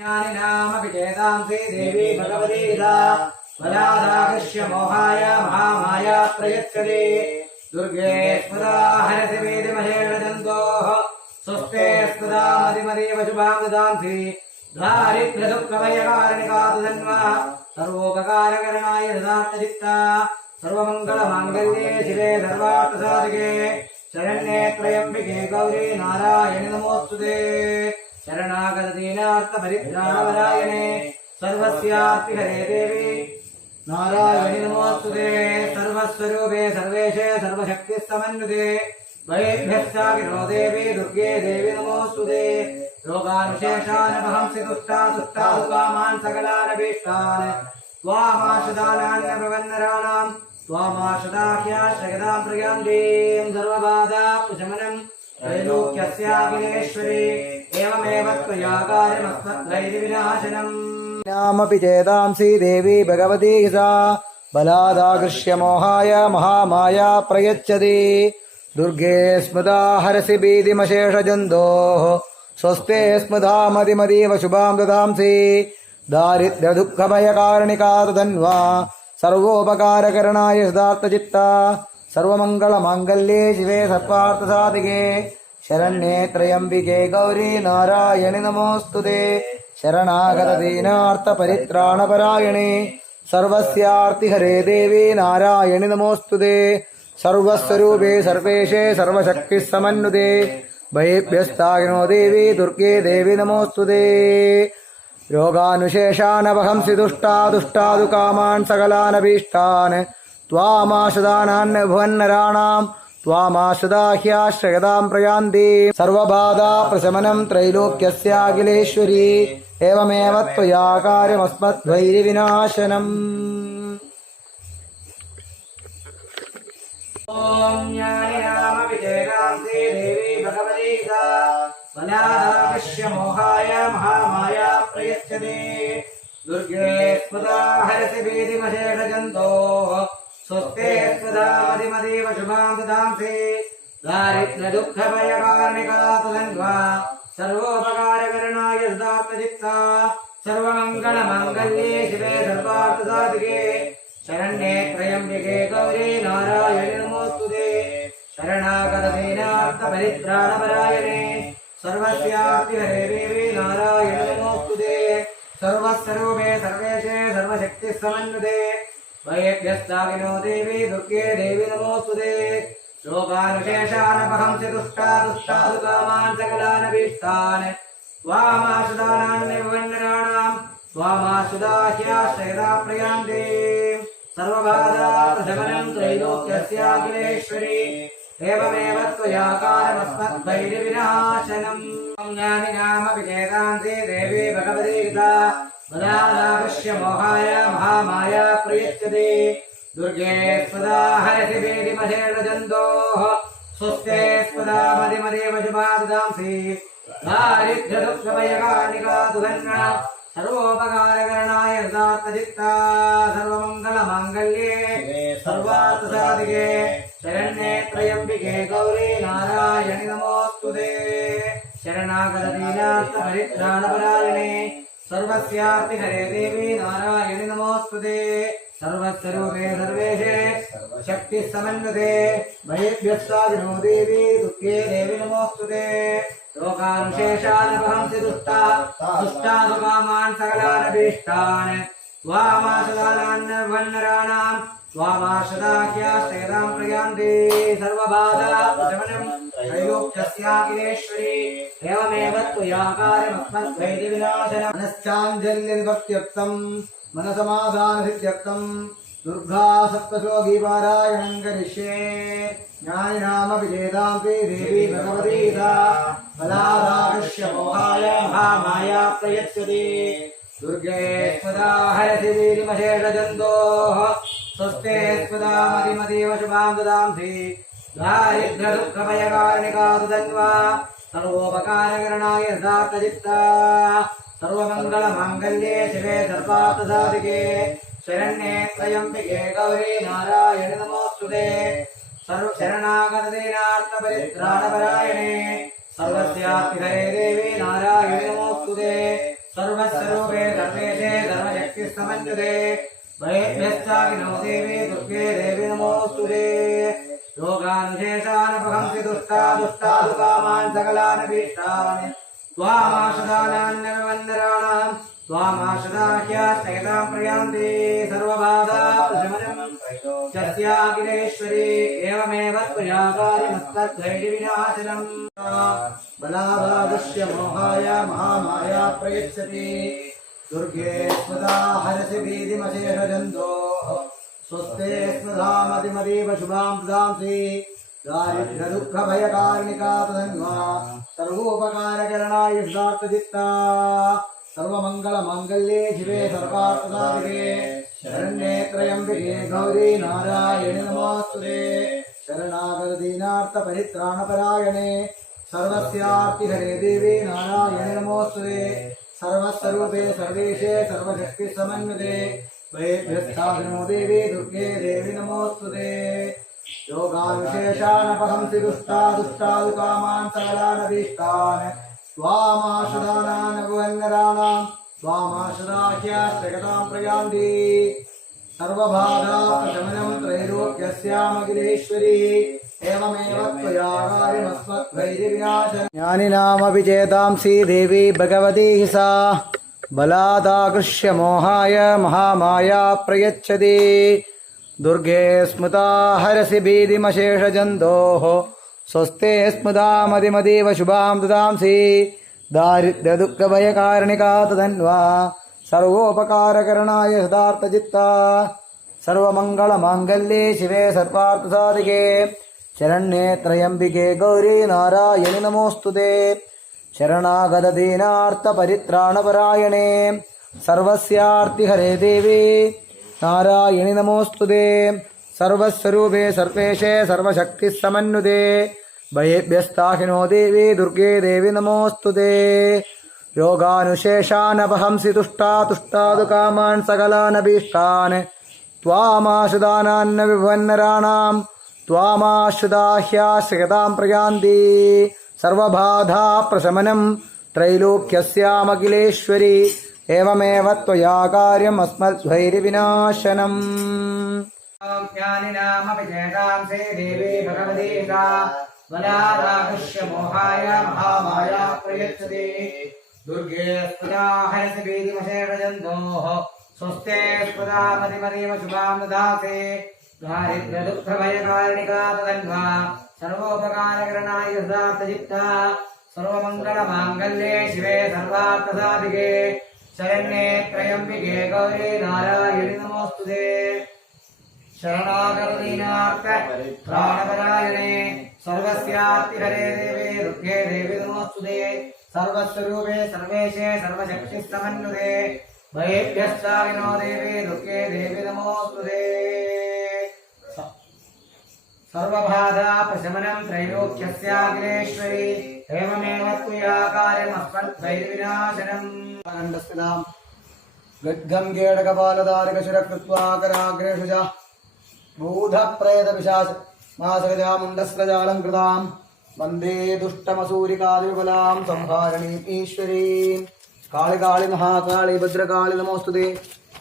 ज्ञानिनामपि देवी भगवती बलादाकृष्य मोहाय महामाया प्रयच्छति दुर्गे स्मृता हरसि वेदिमहेण जन्तोः स्वस्ते स्मृता मदिमदेव शुभां ददांसि दारिद्र्यदुःखभयकारणिकातु जन्म सर्वोपकारकरणाय ददात्तचित्ता सर्वमङ्गलमाङ्गल्ये शिवे सर्वार्थसाधिके शरण्ये त्र्यम्बिके गौरी नारायणि नमोऽस्तुते शरणागतदीनार्थपरित्राणपरायणे सर्वस्यार्तिहरे देवी नारायणि नमोऽस्तुते सर्वस्वरूपे सर्वेशे सर्वशक्तिस्तमन्विते वैभ्यश्चाविनो देवी दुर्गे देवी नमोऽस्तुते लोकानुशेषानपहंसि तुष्टादुकामान् सकलानभीष्टान् त्वामाश्रितानान्यप्रवन्नराणाम् त्वामाश्रिताह्याश्रयतां प्रयान्तीं सर्वबाधाप्रशमनम् त्रैलोक्यस्याखिलेश्वरी एवमेव त्वया कार्यमस्मद्वैरिविनाशनम् नामपि चेतांसि देवी भगवती सा बलादाकृष्य मोहाय महामाया प्रयच्छति दुर्गे स्मृता हरसि भीतिमशेषजन्तोः स्वस्ते स्मृता मदिमदीव शुभां ददांसि दारिद्र्यदुःखभयकारणिकातु धन्वा सर्वोपकारकरणाय सदार्थचित्ता सर्वमङ्गलमाङ्गल्ये शिवे सर्वार्थसाधिके शरण्ये त्र्यम्बिके गौरी नारायणि नमोऽस्तुते शरणागतदीनार्थपरित्राणपरायणे सर्वस्यार्तिहरे देवी नारायणि नमोऽस्तुते सर्वस्वरूपे सर्वेशे सर्वशक्तिस्समन्विते भयेभ्यस्तागिनो देवी दुर्गे देवी नमोऽस्तुते रोगानुशेषानवहंसि दुष्टादुकामान् सकलानभीष्टान् त्वामाश्रितानान् भुवन्नराणाम् त्वामाश्रिताह्याश्रयतां प्रयान्ति सर्वबाधाप्रशमनं त्रैलोक्यस्याखिलेश्वरी एवमेव त्वया कार्यमस्मद्वैरिविनाशनम् ॐ ज्ञानिनामपि चेतांसि देवी भगवती सा बलादाकृष्य मोहाय महामाया प्रयच्छति दुर्गे स्मृता हरसि भीतिमशेषजन्तोः स्वस्ते स्मृता मदिमदेव शुभां ददांसि दारिद्र्यदुःखभयकारणिकातु धन्वा सर्वोपकारकरणाय सदात्तचित्ता सर्वमङ्गलमाङ्गल्ये शिवे सर्वार्थसाधिके शरण्ये त्र्यम्बिके गौरी नारायणि नमोऽस्तुते शरणागतदीनार्थपरित्राणपरायणे सर्वस्यार्तिहरे देवी नारायणि नमोऽस्तुते सर्वस्वरूपे सर्वेशे सर्वशक्तिस्समन्विते भयेभ्यस्तागिनो देवी दुर्गे देवी नमोऽस्तुते लोकानुशेषानपहंसि तुष्टादुकामान् सकलानभीष्टान् त्वामाश्रितानान्यभुवन्नराणाम् त्वामाश्रिताह्याश्रयतां प्रयान्ति सर्वबाधाप्रशमनं त्रैलोक्यस्याखिलेश्वरी एवमेव त्वया कार्यमस्मद्वैरिविनाशनम् ज्ञानिनामपि चेतांसि देवी भगवती बलादाकृष्य मोहाय महामाया प्रयच्छति दुर्गे स्मृता हरसि भीतिमशेषजन्तोः स्वस्ते स्मृता मदिमदेव शुभां ददांसि दारिद्र्यदुःखभयकारणिकातु धन्वा सर्वोपकारकरणाय सदार्थचित्ता सर्वमङ्गलमाङ्गल्ये सर्वार्थसाधिके शरण्ये त्र्यम्बिके गौरी नारायणि नमोऽस्तुते शरणागतदीनार्थपरित्राणपरायणे सर्वस्यार्तिहरे देवी नारायणि नमोऽस्तुते सर्वस्वरूपे सर्वेशे शक्तिस्समन्विते भयेभ्यस्तागिनो देवी दुर्गे देवी नमोऽस्तुते लोकानुशेषानपहंसि दुष्टादुकामान् सकलानभीष्टान् त्वामाश्रितानान्यभुवन्नराणाम् त्वामाश्रिताह्याश्रयतां प्रयान्ति सर्वबाधाप्रशमनं त्रैलोक्यस्याखिलेश्वरी एवमेव त्वया कार्यमस्मद्वैरिविनाशनम् मनश्चाञ्जल्यविभक्त्यर्थम् मनसमाधानसिद्ध्यर्थम् दुर्गा सप्तश्लोकीपारायणं करिष्ये ज्ञानिनामपि चेतांसि देवी भगवती सा बलादाकृष्य मोहाय महामाया प्रयच्छति दुर्गे स्मृता हरसि भीतिमशेषजन्तोः स्वस्ते स्मृता मदिमदेव शुभां ददांसि दारिद्र्यदुःखभयकारणिकातु धन्वा सर्वोपकारकरणाय सदार्थचित्ता सर्वमङ्गलमाङ्गल्ये शिवे सर्वार्थसाधिके शरण्ये त्र्यम्बिके गौरी नारायणि नमोऽस्तुते शरणागतदीनार्थपरित्राणपरायणे सर्वस्यार्तिहरे देवी नारायणि नमोऽस्तुते सर्वस्वरूपे सर्वेशे सर्वशक्तिस्तमन्युते भयभ्यश्चाकिनो देवी दुर्गे देवी नमोऽस्तुते योगानुशेषानपहंसि दुष्टादुकामान् सकलानभीष्टान् त्वामाशदानान्यवन्दराणाम् त्वामाशदाह्याश्चयतां प्रयान्ति सर्वबाधाप्रशमनम् चस्याखिलेश्वरी एवमेव त्वया कार्यमस्तद्वैरिविनाशनम् बलाभागस्य मोहाय महामाया प्रयच्छति दुर्गे स्वदा हरसि भीतिमशेषजन्तोः स्वस्ते स्वधामतिमतीव शुभां ददांसि दारिद्र्यदुःखभयकारिणिका तदन्वा सर्वोपकारकरणाय सिद्धार्थचित्ता सर्वमङ्गलमाङ्गल्ये शिवे सर्वार्थसाधिके शरण्ये त्र्यम्बिके गौरी नारायणि नमोऽस्तुते शरणागतदीनार्थपरित्राणपरायणे सर्वस्यार्तिहरे देवी नारायणि नमोऽस्तुते सर्वस्वरूपे सर्वेशे सर्वशक्तिसमन्विते भयभ्यस्ताग्नो देवी दुर्गे देवी नमोऽस्तुते योगानुशेषानपहंसि दुष्टादुकामान् सकलानभीष्टान् त्वामाशदानानवन्नराणाम् त्वामाशदाह्याश्चयतां प्रयान्ति सर्वबाधाप्रशमनं त्रैलोक्यस्यामखिलेश्वरी एवमेव त्वया कार्यमस्मद्वैरिविनाशनम् ज्ञानिनामपि चेतांसि देवी भगवती सा बलादाकृष्य मोहाय महामाया प्रयच्छति दुर्गे स्मृता हरसि भीतिमशेषजन्तोः स्वस्ते स्मृतामतिमतीव शुभां ददांसि दारिद्र्यदुःखभयकारिणिका तदन्वा सर्वोपकारकरणाय सदार्थचित्ता सर्वमङ्गलमाङ्गल्ये शिवे सर्वार्थसाधिके शरण्ये त्र्यम्बिके गौरी नारायणि नमोऽस्तुते शरणागतदीनार्थपरित्राणपरायणे सर्वस्यार्तिहरे देवी नारायणि नमोऽस्तुते सर्वस्वरूपे सर्वेशे सर्वशक्तिस्समन्विते भयेभ्यस्ताहिनो देवी दुर्गे देवी नमोऽस्तुते योगानुशेषानपहंसि तुष्टादुकामान् सकलानभीष्टान् त्वामाशदानान्नविभवन्नराणाम् त्वामाश्रिताह्याश्रयतां प्रयान्ति सर्वबाधाप्रशमनं त्रैलोक्यस्यामखिलेश्वरी एवमेव त्वया कार्यमस्मद्वैरिविनाशनम् ज्ञानिनामपि चेतांसि देवी भगवती सा बलादाकृष्य मोहाय महामाया प्रयच्छति दुर्गे स्फुटा हरसि भीतिमशेषजन्तोः स्वस्ते स्फुटा मतिमतीव शुभां ददासि दारिद्र्यदुःखभयकारिणिका तदन्वा सर्वोपकारकरणाय सदार्थचित्ता सर्वमङ्गलमाङ्गल्ये शिवे सर्वार्थसाधिके शरण्ये त्र्यम्बिके गौरी नारायणि नमोऽस्तुते शरणागतदीनार्थपरित्राणपरायणे सर्वस्यार्तिहरे देवी दुर्गे देवी नमोऽस्तुते सर्वस्वरूपे सर्वेशे सर्वशक्तिस्तमन्विते भयेभ्यश्चाकिनो देवी दुर्गे देवी नमोऽस्तुते सर्वबाधाप्रशमनं त्रैलोक्यस्याखिलेश्वरी एवमेव त्वया कार्यमस्मद्वैरिविनाशनम् अनन्दस्थिताम् गद्गं गेडकपालदारिकशिरकृत्वा कराग्रेषु च भूतप्रेतपिशाच मासगजामुण्डस्रजालङ्कृताम् वन्दे दुष्टमसूरिकादिविपुलां संहारणीम् ईश्वरीम् काळि काळि महाकाळि भद्रकाळि नमोऽस्तुते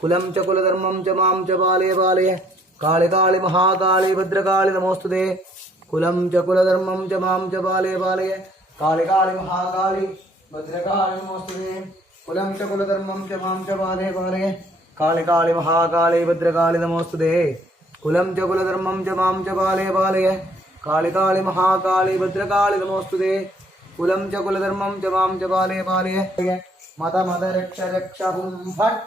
कुलं च कुलधर्मं च मां च पालय पालय काळि काळि महाकाळि भद्रकाळि नमोऽस्तुते कुलं च कुलधर्मं च मां च पालय पालय काळि काळि महाकाळि भद्रकाळि नमोऽस्तुते कुलं च कुलधर्मं च मां च पालय पालय काळि काळि महाकाळि भद्रकाळि नमोऽस्तुते कुलं च कुलधर्मं च मां च पालय पालय काळि काळि महाकाळि भद्रकाळि नमोऽस्तुते कुलं च कुलधर्मं च मां च पालय पालय मत मद रक्ष रक्ष हुं फट्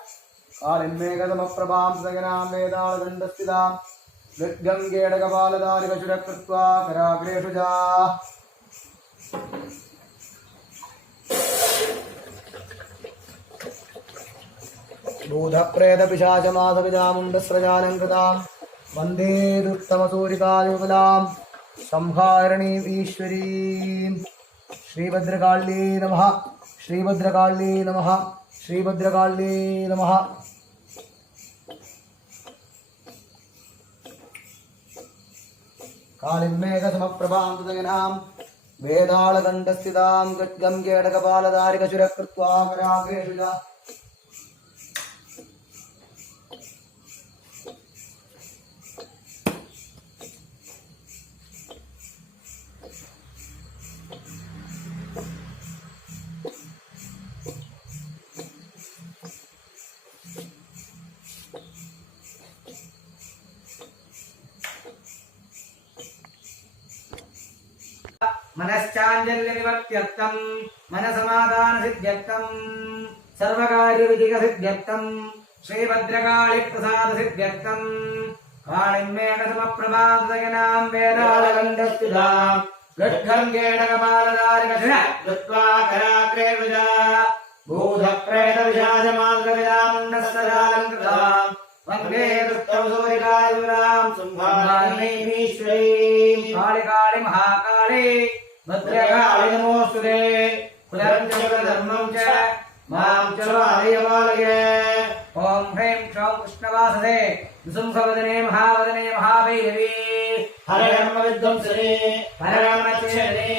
कालिन्मेघसमप्रभां सगनां वेदालदण्डस्थितां गद्गङ्गेडकपालदारिकशुरकृत्वा कराग्रेषु जा भूतप्रेतपिशाचमासविदामुण्डस्रजालङ्कृतां वन्दे दुष्टमसूरिकादिविपुलां संहारणीम् ईश्वरीम् श्रीभद्रकाळी नमः श्रीभद्रकाळी नमः श्रीभद्रकाळी नमः कालिन्मेघसमप्रभां तदगनां वेदालदण्डस्थितां गद्गं केडकपालधारिकशुरः कृत्वा कराग्रेषु च मनश्चाञ्जल्यनिवर्त्यर्थं मनसमाधानसिद्ध्यर्थं सर्वकार्यविधिकसिद्ध्यर्थं श्रीभद्रकाळीप्रसादसिद्ध्यर्थं काळिमेघसमप्रभादयनां वेदालगण्डस्थितां गड्गङ्गेणकपालधारिकशुरः कृत्वा कराग्रेषुजा भूतप्रेतविशाचमार्गविदामुण्डस्तजालङ्कृतां वन्दे दुष्टमसूरिकायुरां संहारिणीश्वरीं काळि महाकाळी भद्रकाळि नमोस्तुते कुलं च धर्मं च मां च वालय ॐ ह्रीं क्षौं कृष्णवाससे नृसिंहवदने महावदने महाभैरवी हरकर्मविध्वंसने हरकर्मच्छेदने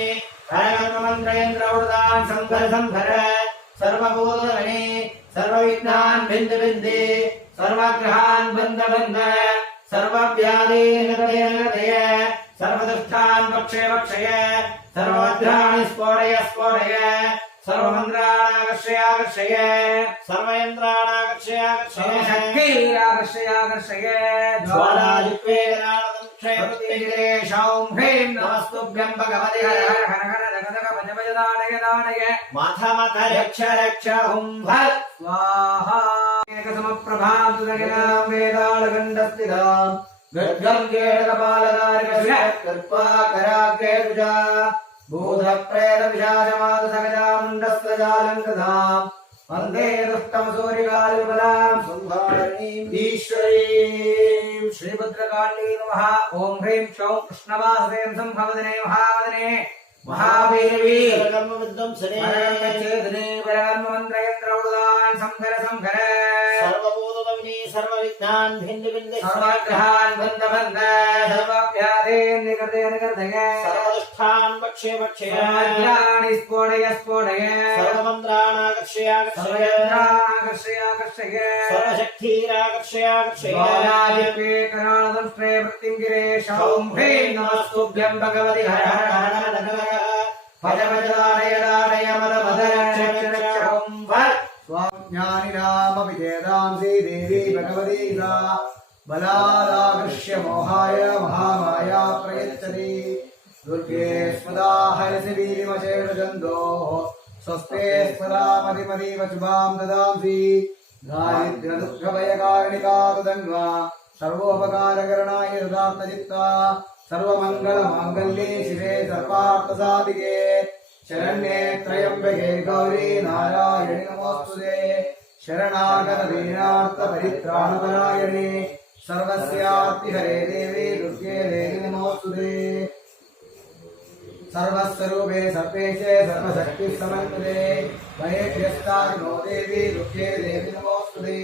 हरकर्ममन्त्रयन्त्रौदान् संहर संहर सर्वभूतगणे सर्वविघ्नान् भिन्द भिन्दे सर्वग्रहान् बन्ध बन्ध सर्वव्याधीन् नटय सर्वदुष्टान् वक्षय वक्षय सर्वभद्राणि स्फोटय स्फोटय सर्वमन्त्राणाकर्षयाकर्षय सर्वयन्त्राणाकर्षयाकर्षय शक्तिराकर्षयाकर्षय ज्वालाजिह्वेनादक्षयप्रत्यगिरे शौं ह्रीं नमस्तुभ्यं भगवते हर हर हर हर धगधग भज भज दाडय दाडय मथ मथ रक्ष रक्ष हुं भत् स्वाहा समप्रभातुदगिनां वेदालगण्डस्थितां गड्गङ्गेणकपालधारिकशुरः कृत्वा कराग्रेषुजा भूतप्रेतविशाचमादसगजामुण्डस्त्रजालङ्कृतां वन्दे दुष्टमसूरिकालिबलां संहारिणीं ईश्वरीं श्रीभद्रकाळी नमः ॐ ह्रीं क्षौं कृष्णवाससे नृसिंहवदने महावदने महाभैरवी हरकर्मविध्वंसने हरकर्मच्छेदने परकर्ममन्त्रयन्त्रौदान् संहर संहर सर्वभूतगमने सर्वविघ्नान् भिन्न भिन्न सर्वग्रहान् बन्ध बन्ध सर्वव्याधीन् निकर्दय निकर्दय सर्वदुष्टान् वक्षय वक्षय सर्वमन्त्राणि स्फोटय स्फोटय सर्वमन्त्राणाकर्षयाकर्षय सर्वयन्त्राणाकर्षयाकर्षय सर्वशक्तिराकर्षयाकर्षय ज्वालाजिह्वे कराळदंष्ट्रे वृत्तिङ्गिरे शौं ह्रीं नमस्तुभ्यं भगवति हर हर हर हर भज भज दाडय दाडय मद मद रक्ष रक्ष हुं भत् स्वाज्ञानिनामपि चेदांसि देवी भगवती सा बलादाकृष्य मोहाय महामाया प्रयच्छति दुर्गे स्मदा हयसि वीलिमशेषजन्तोः स्वस्ते स्मदा मतिमतीव शुभां ददांसि दारिद्र्यदुःखभयकारिणिका तुदन्वा सर्वोपकारकरणाय ददात्मचित्ता सर्वमङ्गलमाङ्गल्ये शिवे सर्वार्थसाधिके शरण्ये त्र्यम्बके गौरी नारायणि नमोस्तुते शरणागतदीनार्थपरित्राणपरायणे सर्वस्यार्तिहरे देवी दुर्गे देवी नमोस्तुते सर्वस्वरूपे सर्वेशे सर्वशक्तिसमन्विते भयेभ्यस्तारिणो देवी दुर्गे देवी नमोस्तुते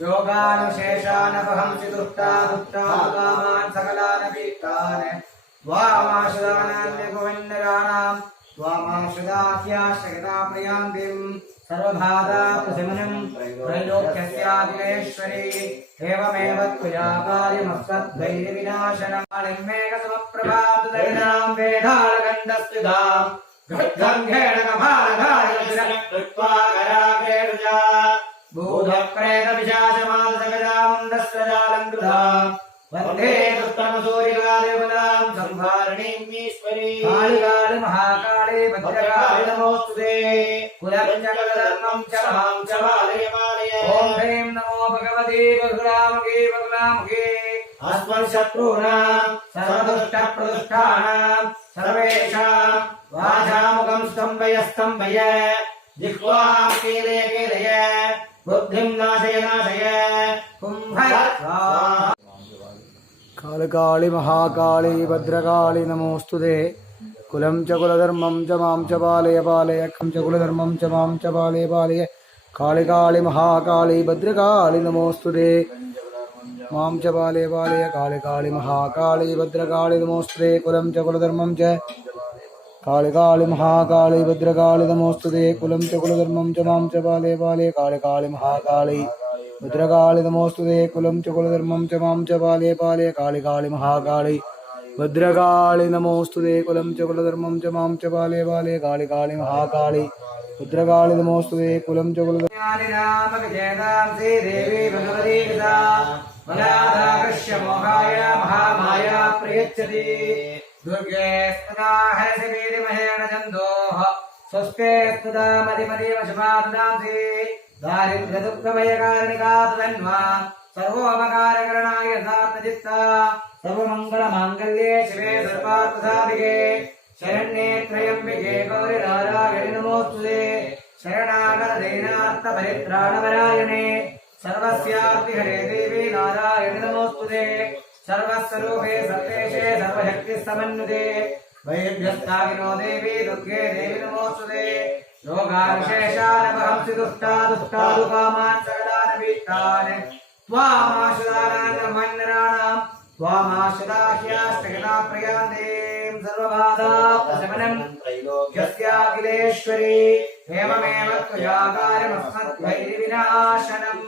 योगानुशेषानपहंसि दुष्टा दुष्टान् सकलानपीतान् वामाशदानान्यगोविन्दराणां वामाशदाख्याश्रयता प्रियान्तिं सर्वबाधा प्रशमनं त्रैलोक्यस्याखिलेश्वरी एवमेव त्वया कार्यमस्मद्वैर्यविनाशनं कालिमेघसमप्रभातुदयनां वेदालगण्डस्थितां गड्गङ्गेणकपालधारिकशुरः कृत्वा कराग्रेषुजा भूतप्रेतविशाचमादसगजामुण्डस्त्रजालङ्कृतां वन्दे दुष्टमसूरिकालिबलां संहारिणीं ईश्वरीं काळि महाकाळी भद्रकाळि नमोस्तुते कुलं च कुलधर्मं च मां च वालय वालय ॐ ह्रीं नमो भगवते बगुलामुखे बगुलामुखे अस्मत्शत्रूणां सर्वदुष्टप्रदुष्टानां सर्वेषां वाचामुखं स्तम्भय स्तम्भय जिह्वां कीलय कीलय बुद्धिं नाशय नाशय कुम्भय कालकाळि महाकाळी भद्रकाळि नमोस्तुते कुलं च कुलधर्मं च मां च पालय पालय खं च कुलधर्मं च मां च पालय पालय कालिकाळि महाकाळी भद्रकाळि नमोस्तुते मां च पालय पालय कालिकाळि महाकाळी भद्रकाळि नमोस्तुते कुलं च कुलधर्मं च काली काली महाकाली भद्रकाली नमोस्तुते कुलं च कुलधर्मं च मां च बाले बाले काली काली महाकाली भद्रकाली नमोस्तुते कुलं च कुलधर्मं च मां च बाले बाले काली काली महाकाली भद्रकाली नमोस्तुते कुलं च कुलधर्मं च मां च बाले बाले काली काली महाकाली भद्रकाली नमोस्तुते कुलं च देवी भगवती मोहाय महामाया प्रयच्छति दुर्गे स्तुता हरसिवीरिमहेण जन्तोः स्वस्ते स्तुता मदिमदीवशुभाददांसि दारिद्र्यदुःखभयकारणिका तदन्वा सर्वोपकारकरणाय यथार्थचित्ता सर्वमङ्गलमाङ्गल्ये शिवे सर्वार्थसाधिके शरण्ये त्र्यम्बिके गौरि नारायणि नमोस्तुते शरणागतदीनार्थपरित्राणपरायणे सर्वस्यार्तिहरे देवी नारायणि नमोस्तुते सर्वस्वरूपे सर्वेशे सर्वशक्तिस्तमन्नुते वैभ्यस्तागिनो देवी दुर्गे देवी नमोस्तुते योगाविशेषानपहंसि दुष्टादुकामान् सकलानभीष्टान् त्वामाश्रितानां त्वामाश्रिताह्याष्टगता प्रयान्तीं सर्वबाधाप्रशमनं त्रैलोक्यस्याखिलेश्वरी एवमेव त्वया कार्यमस्मद्वैरिविनाशनम्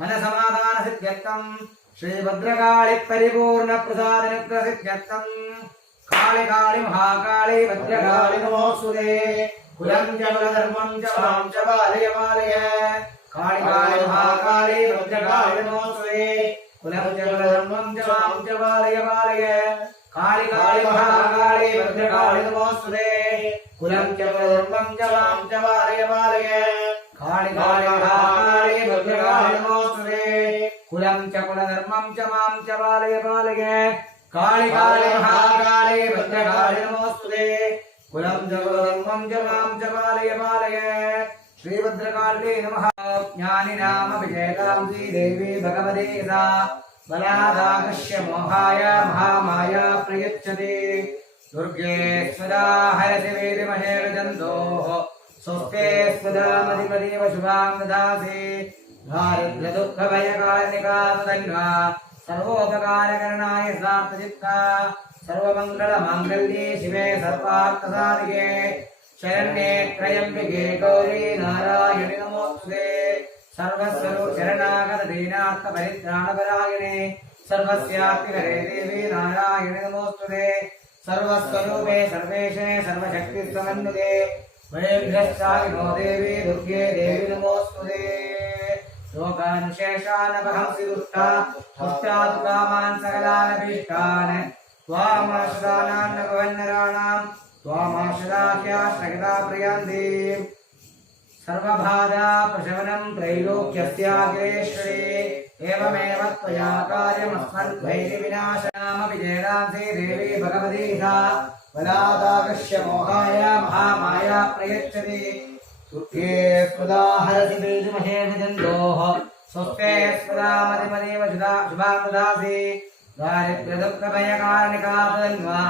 मनसमाधानसिद्ध्यर्थम् श्रीभद्रकाळि परिपूर्ण प्रसादनुग्रहसिद्ध्यर्थम् काळि काळि महाकाळि भद्रकाळि नमोस्तुते कुलं च कुलधर्मं च मां च पालय पालय काळि काळि महाकाळि भद्रकाळि नमोस्तुते कुलं च कुलधर्मं च मां च पालय पालय काळि काळि महाकाळि भद्रकाळि नमोस्तुते कुलं च कुलधर्मं च मां च पालय पालय काळि काळि महाकाळि भद्रकाळि नमोस्तुते कुलं च कुलधर्मं च मां च पालय पालय काळि काळि महाकाळि भद्रकाळि नमोस्तुते कुलं च कुलधर्मं च मां च पालय पालय श्रीभद्रकाळ्यै नमः ज्ञानिनामभिषेकांसि देवी भगवती सा बलादाकृष्य मोहाय महामाया प्रयच्छति दुर्गे स्वदा हरसि वीरिमहेण जन्तोः स्वस्ते स्वदा मदिमदीव शुभां ददासि दारिद्र्यदुःखभयकारणिका तदन्वा सर्वोपकारकरणाय सार्थचित्ता सर्वमङ्गलमाङ्गल्ये शिवे सर्वार्थसाधिके शरण्ये त्र्यम्बिके गौरी नारायणि नमोस्तुते सर्वस्वरूप शरणागत दीनार्थपरित्राणपरायणे सर्वस्याप्तिकरे देवी नारायणि नमोस्तुते सर्वस्वरूपे सर्वेशे सर्वशक्तिसमन्विते वैभ्यश्चागिनो देवी दुर्गे देवी नमोस्तुते लोकानुशेषानपहंसि दुष्टादुकामान् सकलानभीष्टान् त्वामाश्रितानां त्वामाश्रिताह्याष्टगता प्रयान्तीं सर्वबाधा प्रशमनं त्रैलोक्यस्याखिलेश्वरी एवमेव त्वया कार्यमस्मद्वैरिविनाशनामपि जयदांसि देवी भगवती सा बलादाकृष्य मोहाय महामाया प्रयच्छति दुर्गे स्वदा हरसि वीरिमहेण जन्तोः स्वस्ते स्वदा मदिमदीव शुभां ददासि दारिद्र्यदुःखभयकारणिका तदन्वा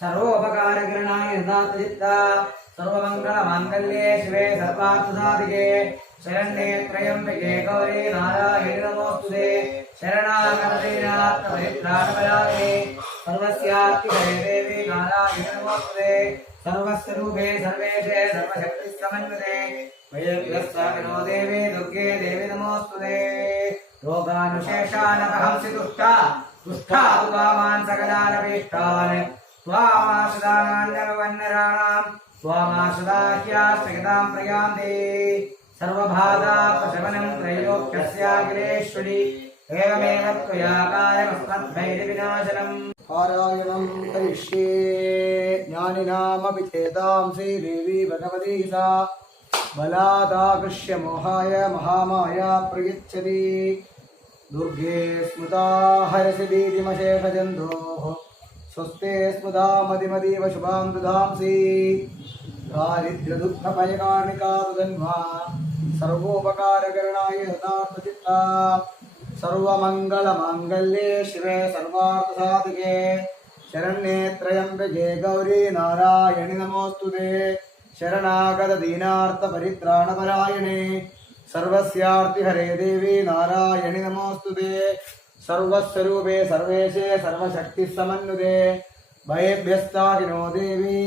सर्वोपकारकरणाय यथार्थचित्ता सर्वमङ्गलमाङ्गल्ये शिवे सर्वार्थसाधिके शरण्ये त्र्यम्बिके गौरी नारायणि नमोस्तुते शरणागतदीनार्थपरित्राणपरायणे सर्वस्यार्तिहरे देवी नारायणि नमोस्तुते सर्वस्वरूपे सर्वेशे सर्वशक्तिसमन्विते वैभ्यस्तागिनो देवी दुर्गे देवी नमोस्तुते रोगानुशेषानपहंसि दुष्टादुकामान् सकलानभीष्टान् त्वामाश्रितानां त्वामाश्रिताह्याष्टगतां प्रयान्ति सर्वबाधा प्रशमनं त्रैलोक्यस्याखिलेश्वरी एवमेव त्वया कार्यमस्मद्वैरिविनाशनम् पारायणं करिष्ये ज्ञानिनामपि चेतांसि देवी भगवती सा बलादाकृष्य मोहाय महामाया प्रयच्छति दुर्गे स्मृता हरसि वीरिमशेषजन्तोः स्वस्ते स्मृता मदिमदीव शुभां ददांसि दारिद्र्यदुःखभयकारणिका तदन्वा सर्वोपकारकरणाय यथार्थचित्ता सर्वमङ्गलमाङ्गल्ये शिवे सर्वार्थसाधिके शरण्ये त्र्यम्बिके गौरी नारायणि नमोस्तुते शरणागतदीनार्थपरित्राणपरायणे सर्वस्यार्तिहरे देवी नारायणि नमोस्तुते सर्वस्वरूपे सर्वेशे सर्वशक्तिसमन्विते भयेभ्यस्ताहिनो देवी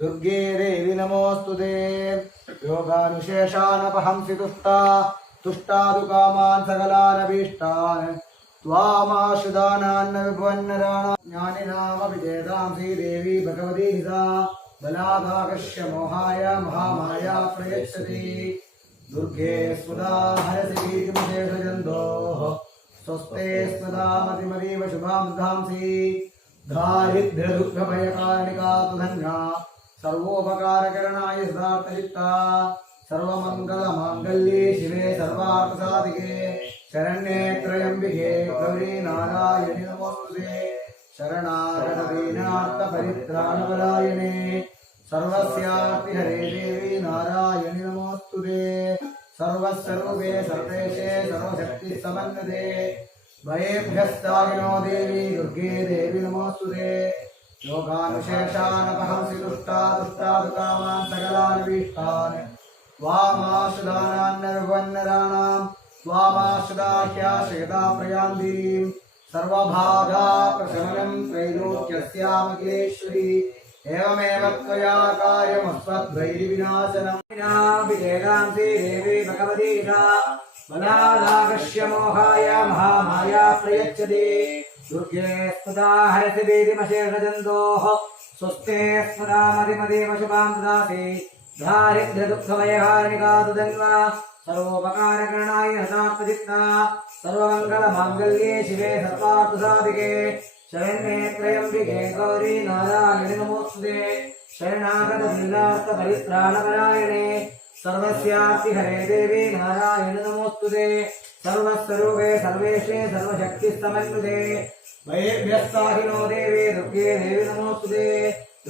दुर्गे देवी नमोऽस्तुते योगानुशेषानपहंसि तुष्टादु कामान् सकलानभीष्टान् त्वामाश्रितानान्न विभवन्नराणां ज्ञानिनामभिजेतांसि देवी भगवती सा बलादाकर्ष्य मोहाय महामाया प्रयच्छति दुर्गे स्मृता हरसि वीतिमशेषजन्तोः स्वस्ते स्मृता मतिमतीव शुभां धांसि दारिद्र्यदुःखभयकारिणिका तु धन्या सर्वोपकारकरणाय सदार्थचित्ता सर्वमङ्गलमाङ्गल्ये शिवे सर्वार्थसाधिके शरण्ये त्र्यम्बिके गौरी नारायणि नमोस्तुते शरणागतदीनार्थपरित्राणपरायणे सर्वस्यार्तिहरे देवी नारायणि नमोस्तुते सर्वस्वरूपे सर्वेशे सर्वशक्तिसमन्विते भयेभ्यस्ताहिनो देवी दुर्गे देवी नमोस्तुते योगानुशेषानपहंसि दुष्टादुकामान् सकलानभीष्टान् त्वामाश्रितानान्न विभवन्नराणां त्वामाश्रिताह्याश्रयता प्रयान्तीं सर्वबाधा प्रशमनं त्रैलोक्यस्यामखिलेश्वरी एवमेव त्वया कार्यमस्मद्वैरिविनाशनं विनाभिषेकांसि देवी भगवती सा बलादाकर्ष्य मोहाय महामाया प्रयच्छति दुर्गे स्मृता हरसि वीतिमशेषजन्तोः स्वस्ते स्मृता मतिमतीव शुभां ददासि दारिद्र्यदुःखभयहारिणिका तु धन्वा सर्वोपकारकरणाय हतार्थचित्ता सर्वमङ्गलमाङ्गल्ये शिवे सर्वार्थसाधिके शरण्ये त्र्यम्बिके गौरी नारायणि नमोस्तुते शरणागतदीनार्थपरित्राणपरायणे सर्वस्यार्तिहरे देवी नारायणि नमोस्तुते सर्वस्वरूपे सर्वेशे सर्वशक्तिसमन्विते भयेभ्यस्ताहिनो देवी दुर्गे देवी नमोस्तुते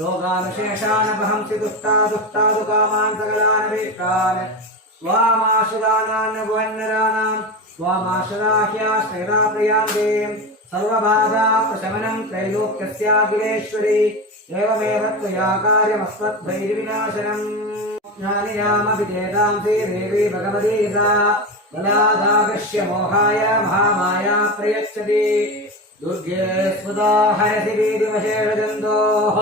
योगानुशेषानपहंसि दुष्टादु कामान् सकलानभीष्टान् त्वामाश्रितानान्न विभवन्नराणां त्वामाश्रिताह्याश्रयता प्रयान्तीं सर्वबाधा प्रशमनं त्रैलोक्यस्याखिलेश्वरी एवमेव त्वया कार्यमस्मद्वैरिविनाशनम् ज्ञानिनामभिजेतांसि देवी भगवती सा बलादाकर्ष्य मोहाय महामाया प्रयच्छति दुर्गे स्मृता हरसि वीतिमशेषजन्तोः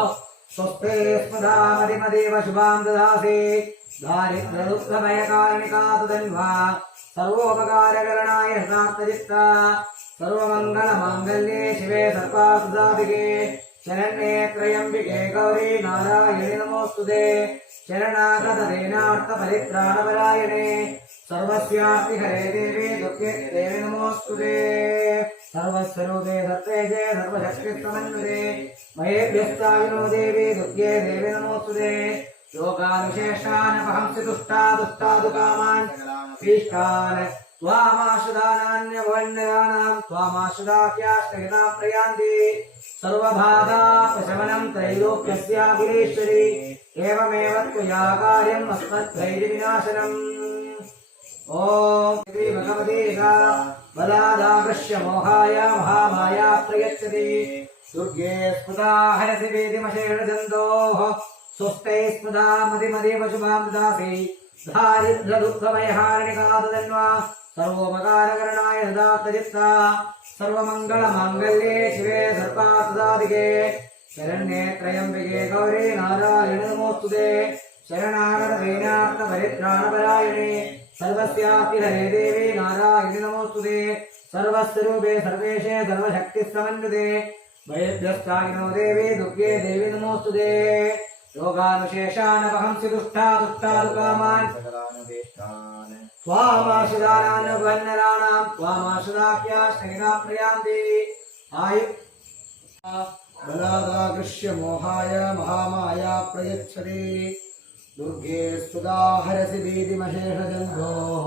स्वस्ते स्मृता मतिमतीव शुभां ददासि दारिद्र्यदुःखभयकारिणिका तु धन्वा सर्वोपकारकरणाय हतार्थचित्ता सर्वमङ्गलमाङ्गल्ये शिवे सर्वार्थसाधिके शरण्ये त्र्यम्बिके गौरी नारायणि नमोस्तुते शरणागतदीनार्थपरित्राणपरायणे सर्वस्यार्तिहरे देवी दुर्गे देवी नमोस्तुते सर्वस्वरूपे सर्वेशे सर्वशक्तिसमन्विते भयेभ्यस्ताहिनो देवी दुर्गे देवी नमोस्तुते योगानुशेषानपहंसि दुष्टादु कामान् भीष्टान् त्वामाश्रितानान्न विभवन्नराणां त्वामाश्रिताह्याश्रयता प्रयान्ति सर्वबाधा प्रशमनं त्रैलोक्यस्याखिलेश्वरी एवमेव त्वया कार्यम् अस्मद्वैरिविनाशनम् ॐ श्री भगवती सा बलादाकर्ष्य मोहाय महामाया प्रयच्छति दुर्गे स्मृता हरसि वीतिमशेषजन्तोः स्वस्ते स्मृता मतिमतीव शुभां ददासि दारिद्र्यदुःखभयहारिणिका तु धन्वा सर्वोपकारकरणाय हतार्थचित्ता सर्वमङ्गलमाङ्गल्ये शिवे सर्वार्थसाधिके शरण्ये त्र्यम्बिके गौरी नारायणि नमोस्तुते शरणागतदीनार्थपरित्राणपरायणे सर्वस्यार्तिहरे देवी नारायणि नमोस्तुते सर्वस्वरूपे सर्वेशे सर्वशक्तिसमन्विते भयेभ्यस्ताहिनो देवी दुर्गे देवी नमोस्तुते योगानुशेषानपहंसि दुष्टादु कामान् सकलानभीष्टान् त्वामाश्रितानान्न विभवन्नराणां त्वामाश्रिताह्याश्रयता प्रयान्ति बलादाकर्ष्य मोहाय महामाया प्रयच्छति दुर्गे स्मृता हरसि वीतिमशेषजन्तोः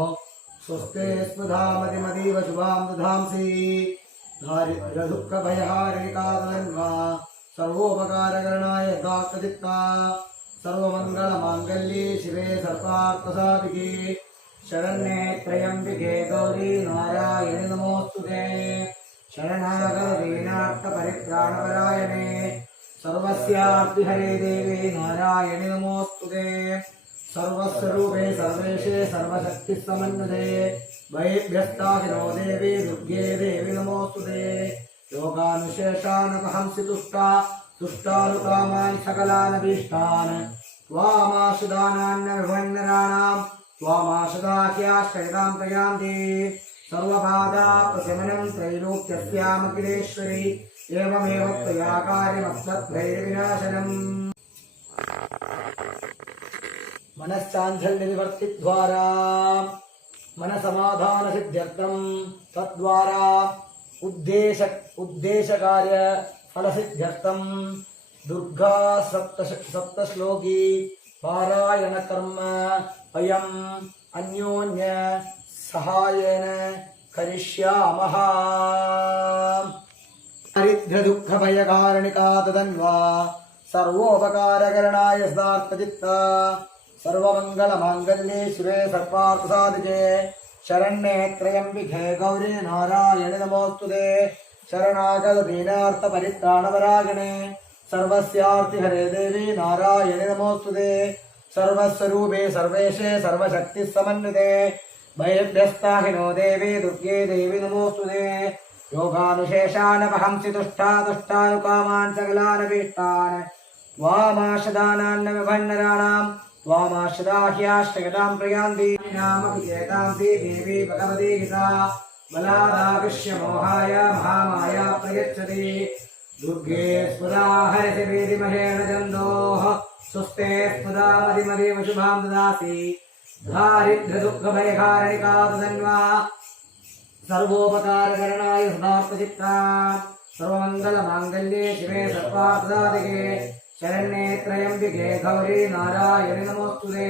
स्वस्ते स्मृता मतिमतीव शुभां दधांसि दारिद्र्यदुःखभयहारिणिका तु धन्वा सर्वोपकारकरणाय हतार्थचित्ता सर्वमङ्गलमाङ्गल्ये शिवे सर्वार्थसाधिके शरण्ये त्र्यम्बिके गौरी नारायणि नमोस्तुते शरणागतदीनार्थपरित्राणपरायणे सर्वस्यार्तिहरे देवी नारायणि नमोस्तुते सर्वस्वरूपे सर्वेशे सर्वशक्तिसमन्विते भयेभ्यस्ताहिनो देवी दुर्गे देवी नमोस्तुते योगानुशेषानपहंसि तुष्टानुकामान् सकलानभीष्टान् त्वामाशुदानान्न विभन्नराणां त्वामाशुदाख्याश्रयतां प्रयान्ति सर्वबाधा प्रशमनं त्रैलोक्यस्यामखिलेश्वरी एवमेव त्वया कार्यमस्मद्भैरविनाशनम् मनश्चाञ्चल्यनिवर्तिद्वारा मनसमाधानसिद्ध्यर्थं तद्वारा उद्देशकार्य फलसिद्ध्यर्थं दुर्गा सप्तश्लोकी पारायण कर्म अयम् अन्योन्य सहायेन करिष्यामः। दारिद्र्य दुःख भयकारणिका तदन्वा सर्वोपकारकरणाय सदार्थचित्ता सर्वमङ्गलमाङ्गल्ये शिवे सर्वार्थसाधिके शरण्ये त्र्यम्बिके गौरी नारायणि नमोऽस्तुते शरणागतदीनार्थपरित्राणपरायणे सर्वस्यार्तिहरे देवी नारायणि नमोऽस्तुते सर्वस्वरूपे सर्वेशे सर्वशक्तिसमन्विते भयभ्यस्ताहिनो देवी दुर्गे देवी नमोऽस्तुते योगानुशेषानपहंसि तुष्टानुकामान् सकलानभीष्टान् त्वामाशदानान्न विभन्नराणां त्वामाशदाह्याश्रयतां प्रयान्ति नामपि चेतां देवी भगवती गीता बलादाकृष्य मोहाय महामाया प्रयच्छति दुर्गे स्फुदा हरसि वेदिमहेण चन्दोः सुस्ते स्फुदा मदिमदेव शुभां ददासि दारिद्र्यदुःखभयकारणिका तदन्वा सर्वोपकारकरणाय सदार्थचित्ता सर्वमङ्गलमाङ्गल्ये शिवे सर्वार्थसाधिके शरण्ये त्र्यम्बिके गौरी नारायणि नमोऽस्तुते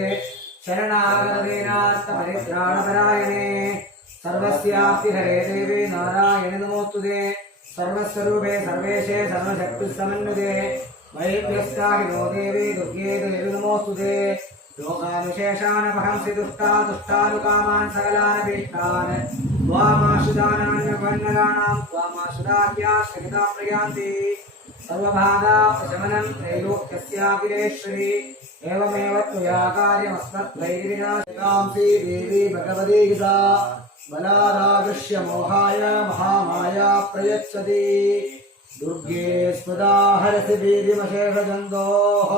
शरणागतदीनार्थपरित्राणपरायणे सर्वस्याप्तिहरे देवी नारायणि नमोऽस्तुते सर्वस्वरूपे सर्वेशे सर्वशक्तिसमन्विते वैभ्यस्ताहिनो देवी दुर्गे देवी नमोऽस्तुते लोकानुशेषानपहंसि तुष्टानुकामान् सकलानभीष्टान् त्वामाशुदानान्यभन्नराणां त्वामाशुदाख्याश्रयतां प्रयान्ति सर्वबाधा प्रशमनं त्रैलोक्यस्याखिलेश्वरी एवमेव त्वया कार्यमस्मद्भैरविनाशकां देवी भगवती गीता बलादाकृष्य मोहाय महामाया प्रयच्छति दुर्गे स्फुदा हरसि वीर्यमशेषजन्तोः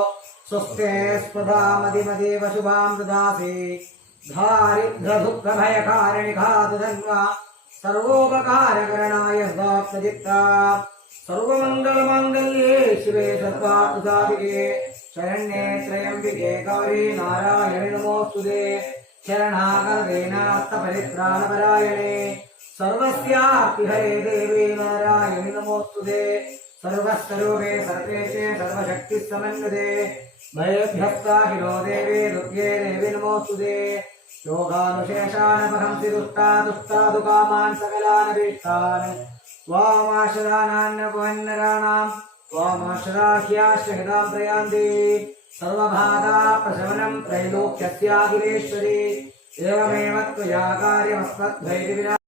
स्वस्ते स्फुदा मदिमदेव शुभां ददासि दारिद्र्यदुःखभयकारणिका तदन्वा सर्वोपकारकरणाय सदार्थचित्ता सर्वमङ्गलमाङ्गल्ये शिवे सर्वार्थसाधिके शरण्ये त्र्यम्बिके गौरी नारायणि नमोऽस्तुते शरणागतदीनार्थपरित्राणपरायणे सर्वस्यार्तिहरे देवी नारायणि नमोऽस्तुते सर्वस्वरूपे सर्वेशे सर्वशक्तिसमन्विते भयभ्यस्ताहिनो देवी दुर्गे देवी नमोऽस्तुते योगानुशेषानपहंसि तुष्टानुकामान् सकलानभीष्टान् त्वामाशदानान्यभन्नराणां त्वामाशदाह्याश्रयतां प्रयान्ति सर्वबाधा प्रशमनं त्रैलोक्यस्याखिलेश्वरी एवमेव त्वया कार्यमस्मद्भैरविनाशनम्